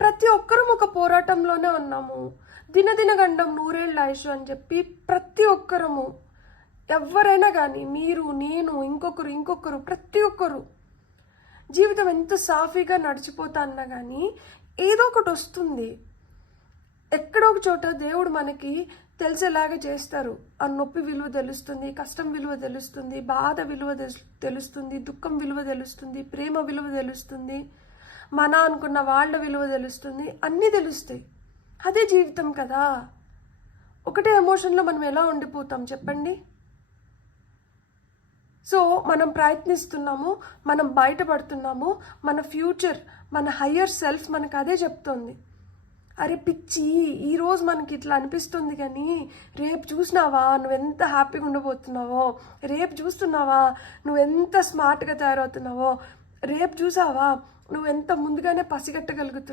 ప్రతి ఒక్కరం ఒక పోరాటంలోనే ఉన్నాము. దినదిన గండం నూరేళ్ళ ఆయుష్ అని చెప్పి ప్రతి ఒక్కరము, ఎవరైనా కానీ, మీరు, నేను, ఇంకొకరు ప్రతి ఒక్కరు జీవితం ఎంత సాఫీగా నడిచిపోతా అన్నా కానీ ఏదో ఒకటి వస్తుంది. ఎక్కడో ఒక చోట దేవుడు మనకి తెలిసేలాగా చేస్తారు. ఆ నొప్పి విలువ తెలుస్తుంది, కష్టం విలువ తెలుస్తుంది, బాధ విలువ తెలుస్తుంది, దుఃఖం విలువ తెలుస్తుంది, ప్రేమ విలువ తెలుస్తుంది, మన అనుకున్న వాళ్ళ విలువ తెలుస్తుంది, అన్నీ తెలుస్తాయి. అదే జీవితం కదా. ఒకటే ఎమోషన్లో మనం ఎలా ఉండిపోతాం చెప్పండి? సో మనం ప్రయత్నిస్తున్నాము, మనం బయటపడుతున్నాము, మన ఫ్యూచర్, మన హయ్యర్ సెల్ఫ్ మనకు అదే చెప్తుంది. అరే పిచ్చి, ఈరోజు మనకి ఇట్లా అనిపిస్తుంది కానీ రేపు చూసినావా నువ్వెంత హ్యాపీగా ఉండబోతున్నావో, రేపు చూస్తున్నావా నువ్వెంత స్మార్ట్గా తయారవుతున్నావో, రేపు చూసావా నువ్వెంత ముందుగానే పసిగట్టగలుగుతున్నావు.